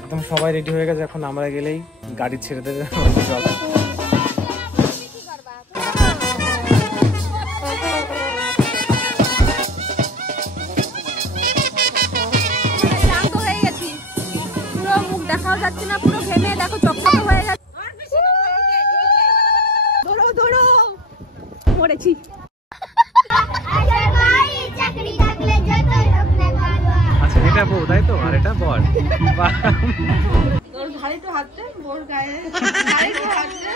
একদম সবাই রেডি হয়ে গেছে, এখন আমরা গেলেই গাড়ি ছেড়ে দেবে। জল ক্লান্ত হয়ে গেছি, পুরো মুখ দেখাও যাচ্ছে না, পুরো ঘেমে দেখো চকচকে হয়ে যাচ্ছে। দৌড়ো দৌড়ো, মরেছি। আচ্ছা, এটা বউ তাই তো, আর এটা বর। তোর ঘাড়ে তো হাত দে, বোর গায়ে ঘাড়ে তো হাত দে।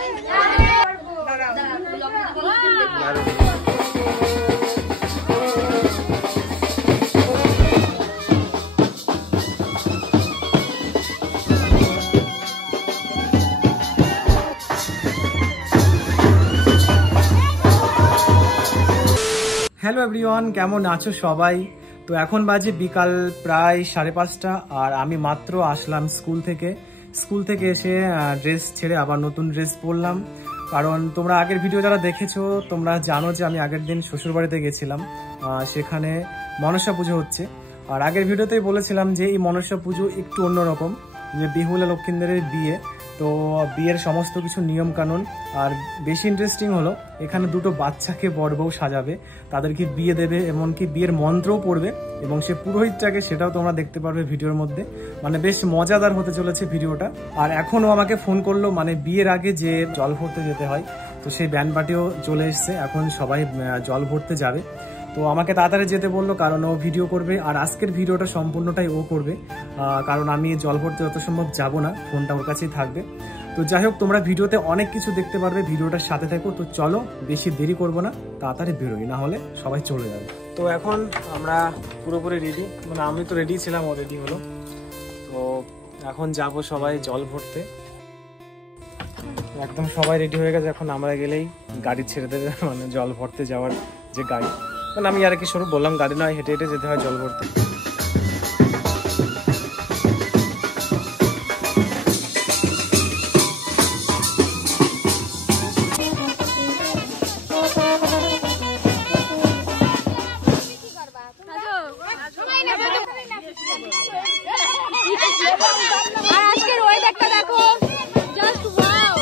হ্যালো এভরিওয়ান, কেমন আছো সবাই? তো এখন বাজে বিকাল প্রায় 5:30, আর আমি মাত্র আসলাম স্কুল থেকে এসে ড্রেস ছেড়ে আবার নতুন ড্রেস পরলাম। কারণ তোমরা আগের ভিডিও যারা দেখেছো তোমরা জানো যে আমি আগের দিন শ্বশুরবাড়িতে গেছিলাম, সেখানে মনসা পুজো হচ্ছে। আর আগের ভিডিওতেই বলেছিলাম যে এই মনসা পুজো একটু অন্যরকম, যে বিহুলা লক্ষ্মীন্দারের বিয়ে, তো বিয়ের সমস্ত কিছু নিয়ম কানুন। আর বেশি ইন্টারেস্টিং হলো এখানে দুটো বাচ্চাকে বর বউ সাজাবে, তাদেরকে বিয়ে দেবে, এমনকি বিয়ের মন্ত্রও পড়বে, এবং সে পুরোহিতটাকে সেটাও তোমরা দেখতে পারবে ভিডিওর মধ্যে। মানে বেশ মজাদার হতে চলেছে ভিডিওটা। আর এখনও আমাকে ফোন করলো, মানে বিয়ের আগে যে জল ভরতে যেতে হয়, তো সেই ব্যান্ড পার্টিও চলে এসছে, এখন সবাই জল ভরতে যাবে। তো আমাকে তাড়াতাড়ি যেতে বললো, কারণ ও ভিডিও করবে, আর আজকের ভিডিওটা সম্পূর্ণটাই ও করবে, কারণ আমি জল ভরতে যত সম্ভব যাব না, ফোনটা ওর কাছেই থাকবে। তো যাই হোক, তোমরা ভিডিওতে অনেক কিছু দেখতে পারবে, ভিডিওটার সাথে থাকো। তো চলো, বেশি দেরি করবো না, তাড়াতাড়ি বেরোই, না হলে সবাই চলে যাবে। তো এখন আমরা পুরোপুরি রেডি, মানে আমি তো রেডি ছিলাম, ও রেডি হলো। তো এখন যাব সবাই জল ভরতে। একদম সবাই রেডি হয়ে গেছে, এখন আমরা গেলেই গাড়ি ছেড়ে দেবে, মানে জল ভরতে যাওয়ার যে গাড়ি। মানে আমি আর কি স্বরূপ বললাম, গাড়ি নয়, হেঁটে হেঁটে যেতে হয় জল ভরতে। আর আজকের ওয়েদারটা দেখো, জাস্ট ওয়াও।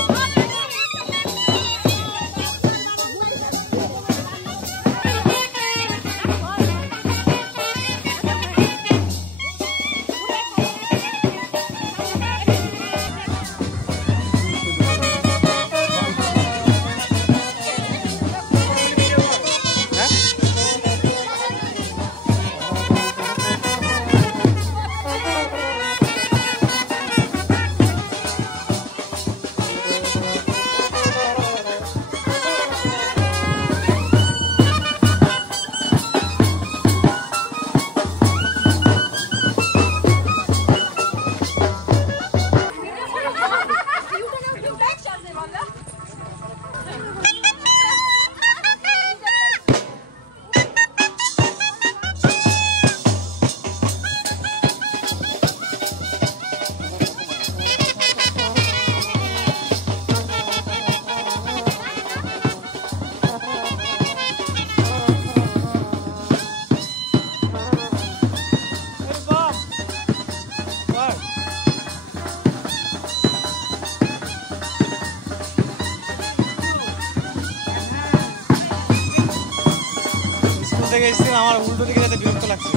থেকে এসেছিলাম, আমার উল্টো দিকে যেতে বিরক্ত লাগছে।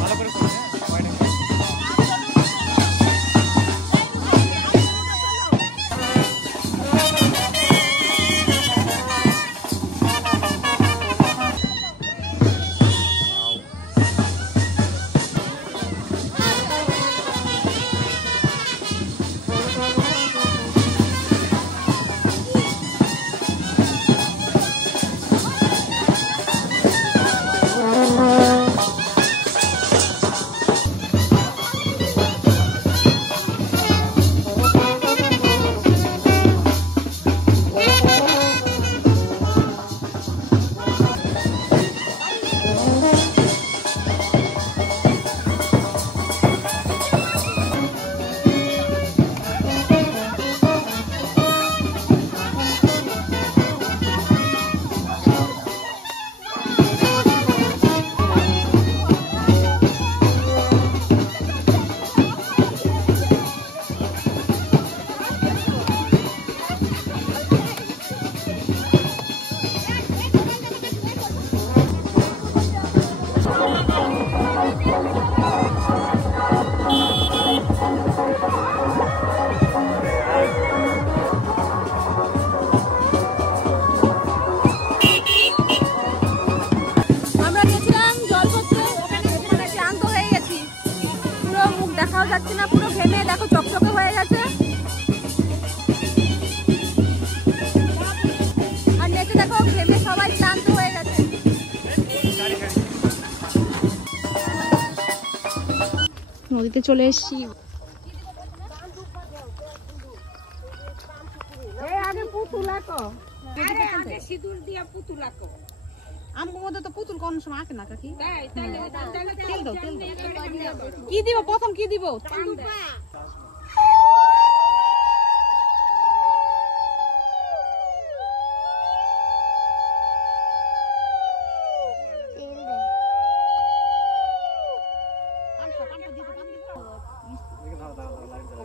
ভালো করে না, পুরো ঘেমে দেখো চকচকে হয়ে গেছে। আর নেচে দেখো ঘেমে সবাই ক্লান্ত হয়ে গেছে। নদীতে চলে এসেছি। আমগো মধ্যে তো পুতুল কোন সময় আঁকে না কাকি। কি দিব প্রথম কি দিব?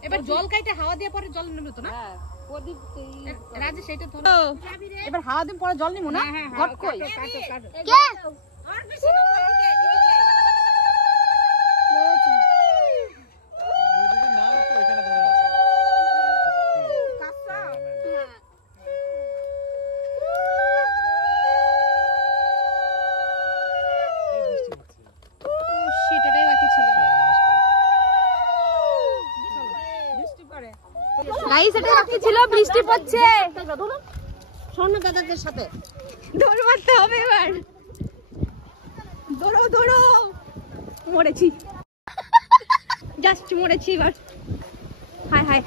এবার জল কাইতে হাওয়া দিয়ে পরে জল নেব তো না? রাজে সেটা তো এবার হাওয়া দিয়ে পরে জল নিব না? ঘট কই কে আর বেশি না ওইদিকে নদীর নাম তো এখানে ধরে আছে কাঁচা। সেটাই বাকি ছিল। গাইস এটা বাকি ছিল, বৃষ্টি পড়ছে। স্বর্ণ দাদাদের সাথে দৌড় মারতে হবে এবার। দৌড়ো দৌড়ো। মরেছি, জাস্ট মরেছি এবার। হায় হায়,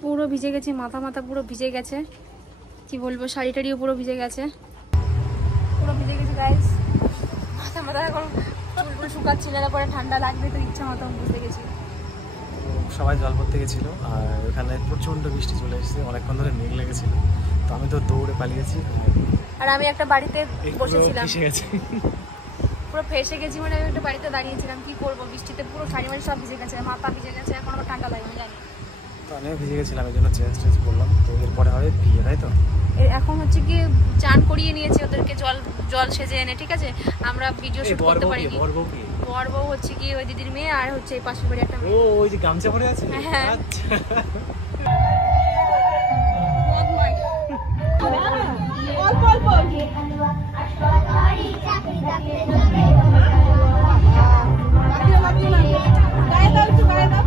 পুরো ভিজে গেছে, মাথা মাথা পুরো ভিজে গেছে। কি বলবো, শাড়ি টাড়িও পুরো ভিজে গেছে, পুরো ভিজে গেছে গাইস। মাথা মাথা এখন চুলগুলো শুকাচ্ছিল, পরে ঠান্ডা লাগবে তো ইচ্ছা মতো বুঝতে গেছি। সবাই জল ভরতে গেছিল আর ওখানে প্রচন্ড বৃষ্টি চলে এসেছে, অনেকক্ষণ ধরে মেঘ লেগেছিল, তো আমি তো দৌড়ে পালিয়েছি। আর আমি একটা বাড়িতে বসেছিলাম, গেছে পুরো ফেসে গেছি। মানে আমি একটা বাড়িতে দাঁড়িয়েছিলাম, কি করবো বৃষ্টিতে পুরো শাড়ি মাড়ি সব ভিজে গেছে, মাথা ভিজে গেছে, এখন আমার ঠান্ডা লাগে আমি জানি। তো আমিও ভিজে গেছিলাম, এই জন্য চেঞ্জ টেঞ্জ করলাম। তো এরপরে হবে বিয়ে, তাই তো? এখন হচ্ছে কি চান করিয়ে নিয়েছি ওদেরকে, জল সেজে এনে, ঠিক আছে? আমরা ভিডিও শুট করতে পারিনি। বর বউ হচ্ছে কি ওই দিদির মেয়ে, আর হচ্ছে এই পাশের বাড়ি একটা মেয়ে। ও ওই যে গামছা পরে আছে। হ্যাঁ। আচ্ছা অল্প অল্প গায়ে দাও একটু, গায়ে দাও।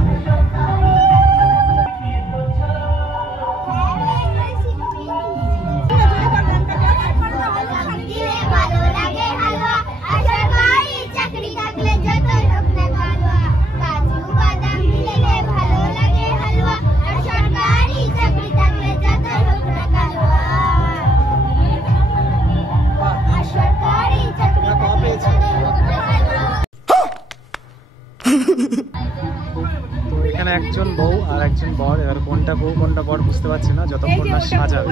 তো এখানে একজন বউ আর একজন বর, এবার কোনটা বউ কোনটা বর বুঝতে পারছি না যতক্ষণ না সাজাবে।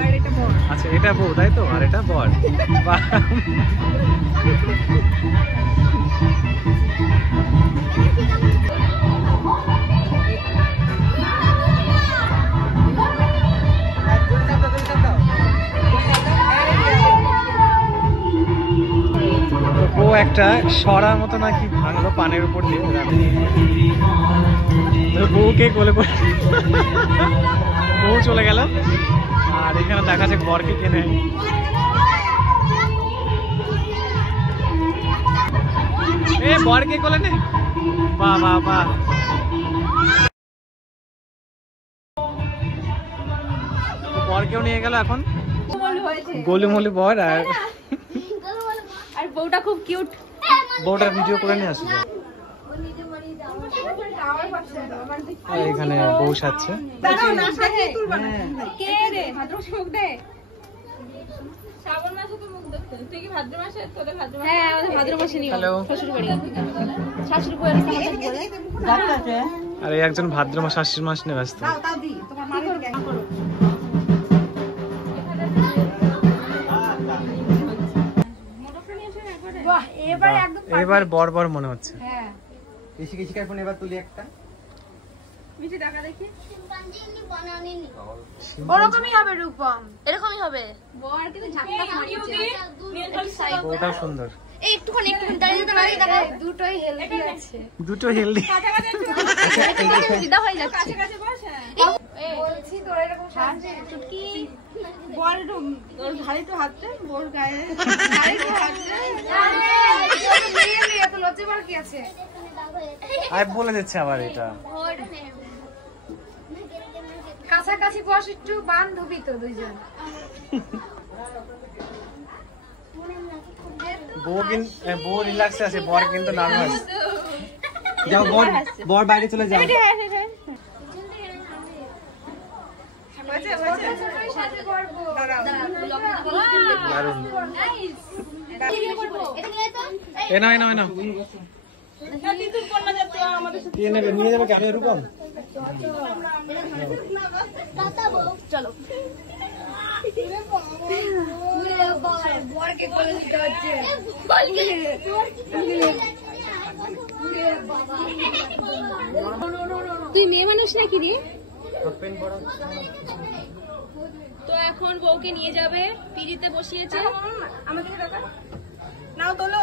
আচ্ছা এটা বউ তাই তো, আর এটা বর। বাহ। বউ একটা সরার মতো নাকি ভাঙলো পানের উপর দিয়ে, বউকে কোলে করে বউ চলে গেল। আর এখানে দেখা যাক বরকে কেনে। এ বরকে কোলে নে, বাহ বাহ বাহ। বরকেও নিয়ে গেল এখন, গোলুমলু বর। আর বউটা খুব কিউট। বউটার ভিডিও করে নিয়ে আসবে। আর এখানে বউ সাজছে। আর এই একজন ভাদ্র মাস আশ্বিন মাস নিয়ে ব্যস্ত। এবার বর বর মনে হচ্ছে। এবার তুলি একটা ওরকমই হবে রূপম, এরকমই হবে। বর কিন্তু ঝাঁকটা মারিয়েছে, ওটাও সুন্দর। এই একটুখানি দাঁড়িয়ে যেতে পারি, দেখো দুটোই হেলদি আছে, দুটো হেলদি। সিধা হয়ে যাচ্ছে। বলছি তোরা এরকম সাজছে চুটকি বল একটু ওর ঘাড়ে একটু হাত দে ওর গায়ে ঘাড়ে একটু হাত দে এত লজ্জা পাওয়ার কি আছে আর বলে দিচ্ছে আবার এটা কাছাকাছি বস একটু বান্ধবী তো দুইজন বউ রিল্যাক্সে আছে, বর কিন্তু নার্ভাস। যাও বর বাইরে চলে যাও। নিয়ে যাবে কেন এরকম? চলো তুই মেয়ে মানুষ নাকি রে? তো এখন বউকে নিয়ে যাবে, পিড়িতে বসিয়েছে। নাও তোলো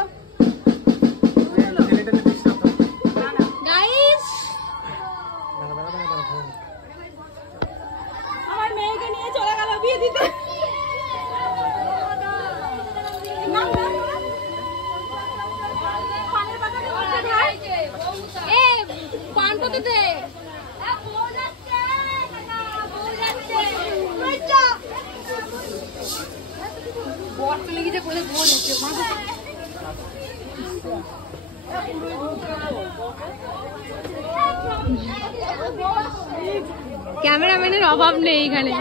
গাইস আমার মেয়েকে নিয়ে চলে গেল বিয়ে দিতে। পান কত দে ক্যামেরাম্যানের অভাব নেই এখানে।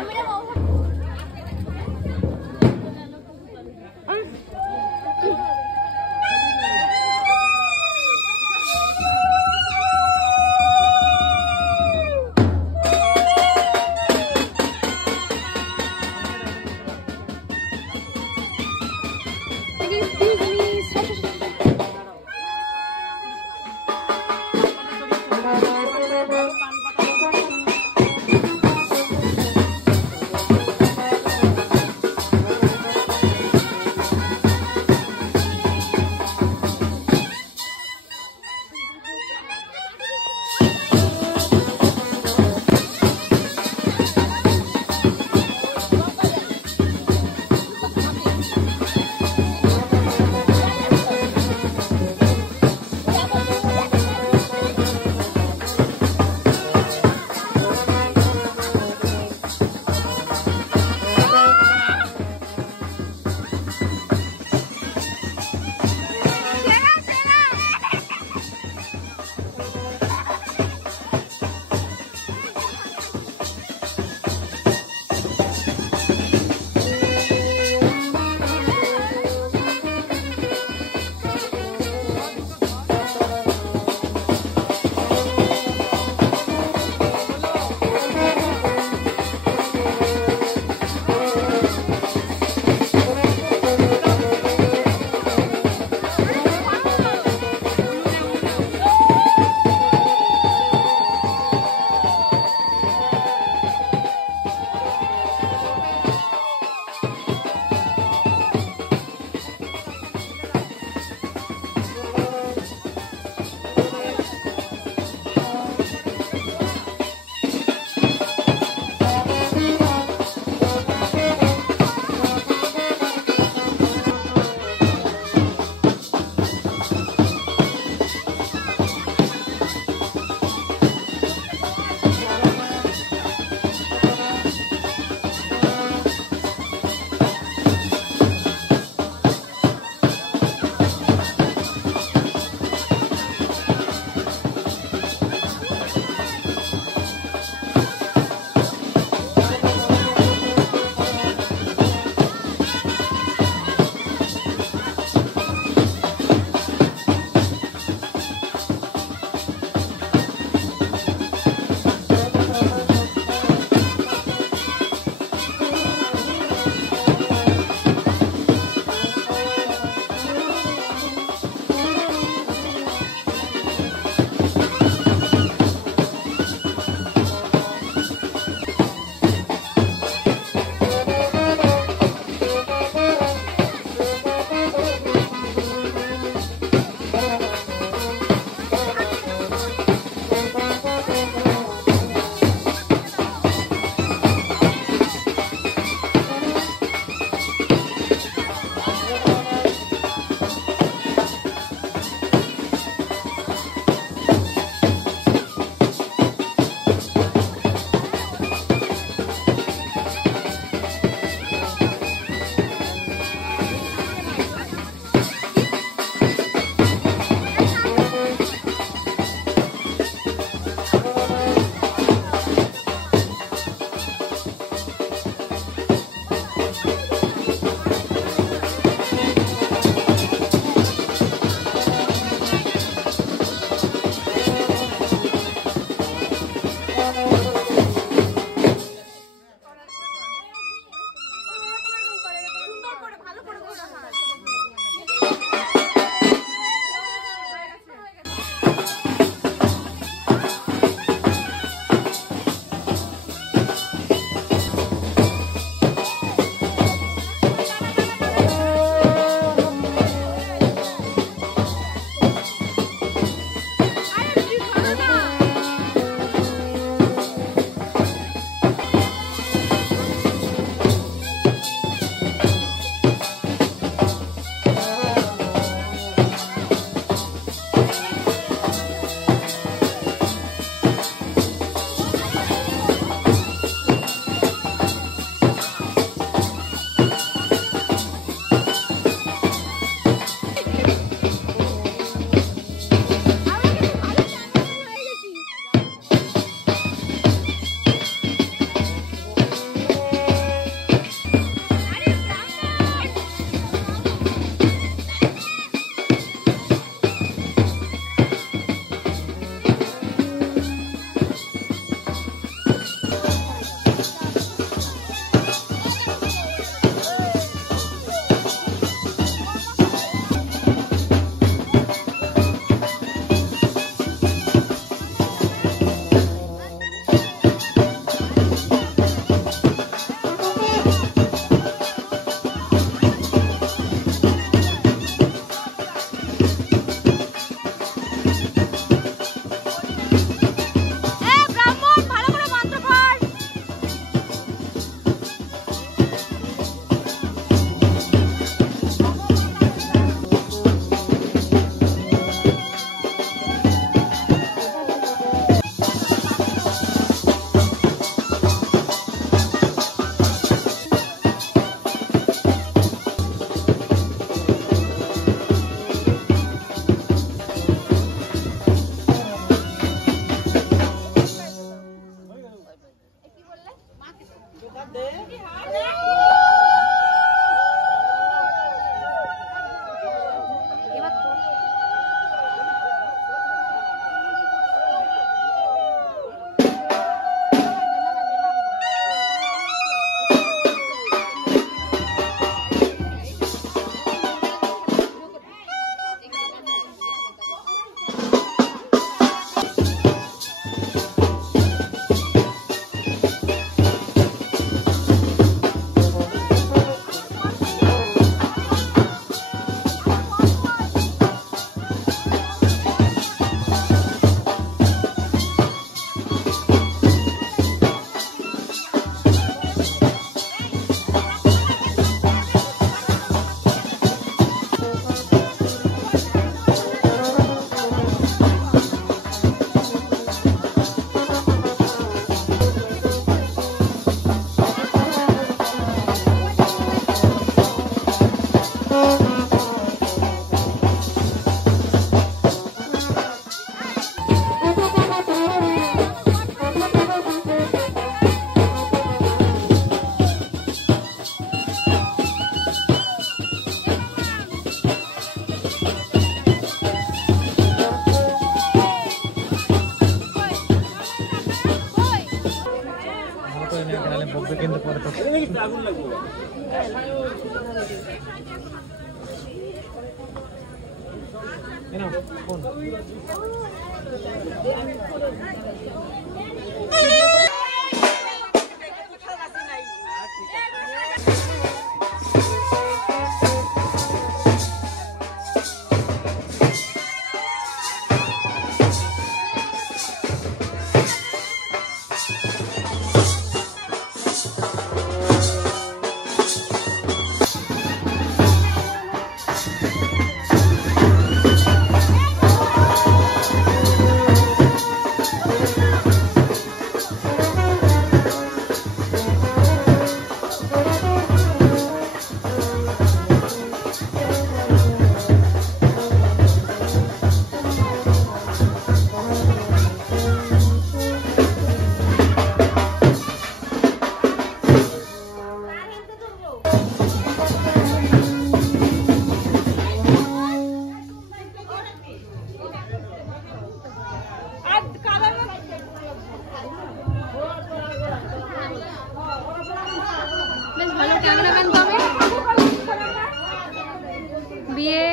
বিয়ে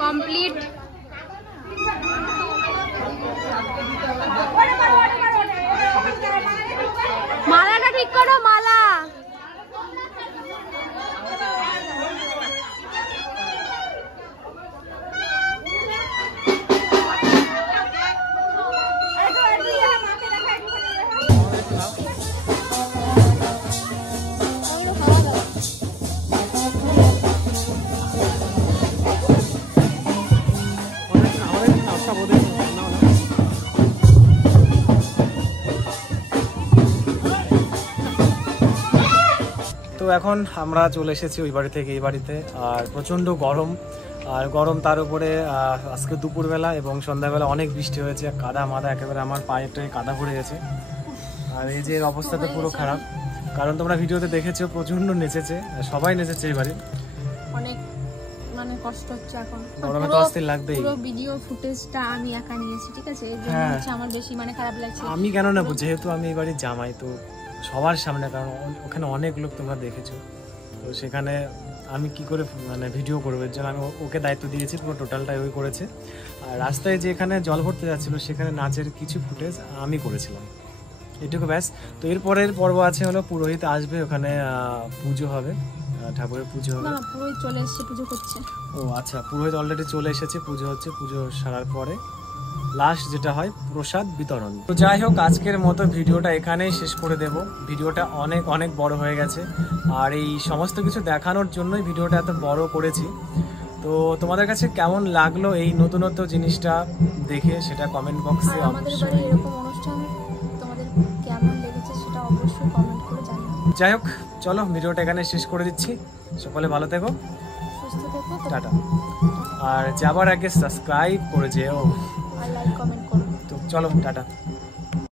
কমপ্লিট। মালাটা ঠিক করো, মালা। তো এখন আমরা চলে এসেছি ওই বাড়ি থেকে এই বাড়িতে, আর প্রচণ্ড গরম, আর গরম তার উপরে আজকে দুপুরবেলা এবং সন্ধ্যাবেলা অনেক বৃষ্টি হয়েছে, কাদা মাদা একেবারে আমার পায়েটায় কাদা ভরে গেছে। আর এই যে এর অবস্থা তো পুরো খারাপ, কারণ তোমরা ভিডিওতে দেখেছো প্রচণ্ড নেচেছে, সবাই নেচেছে এই বাড়ি। অনেক মানে কষ্ট হচ্ছে এখন, গরমে তো অস্থির লাগবেই। পুরো ভিডিও ফুটেজটা আমি একা নিয়েছি, ঠিক আছে? এই জন্য হচ্ছে আমার বেশি মানে খারাপ লাগছে। আমি কেন নেবো, যেহেতু আমি এই বাড়ির জামাই, তো সবার সামনে, কারণ ওখানে অনেক লোক তোমরা দেখেছো, তো সেখানে আমি কি করে মানে ভিডিও করবো, এর জন্য আমি ওকে দায়িত্ব দিয়েছি, পুরো টোটালটাই ওই করেছে। আর রাস্তায় যে এখানে জল ভরতে যাচ্ছিলো সেখানে নাচের কিছু ফুটেজ আমি করেছিলাম, এটুকু ব্যাস। তো এরপরের পর্ব আছে হলো পুরোহিত আসবে, ওখানে পুজো হবে, ঠাকুরের পুজো হবে। না, পুরোহিত চলে এসেছে, পুজো করছে। ও আচ্ছা, পুরোহিত অলরেডি চলে এসেছে, পুজো হচ্ছে, পুজো সারার পরে লাস্ট যেটা হয় প্রসাদ বিতরণ। তো যাই হোক, আজকের মতো ভিডিওটা এখানেই শেষ করে দেব। ভিডিওটা অনেক অনেক বড় হয়ে গেছে, আর এই সমস্ত কিছু দেখানোর জন্যই ভিডিওটা এত বড় করেছি। তো তোমাদের কাছে কেমন লাগলো এই নতুনত্ব জিনিসটা দেখে, সেটা কমেন্ট বক্সে আমাদের বাড়ি এরকম অনুষ্ঠান তোমাদের কেমন লেগেছে সেটা অবশ্যই কমেন্ট করে জানিও। যাই হোক, চলো ভিডিওটা এখানে শেষ করে দিচ্ছি। সকলে ভালো থেকো, সুস্থ থেকো, টাটা। আর যাবার আগে সাবস্ক্রাইব করে যেও, আর লাইক কমেন্ট করো। তো চলো টাটা।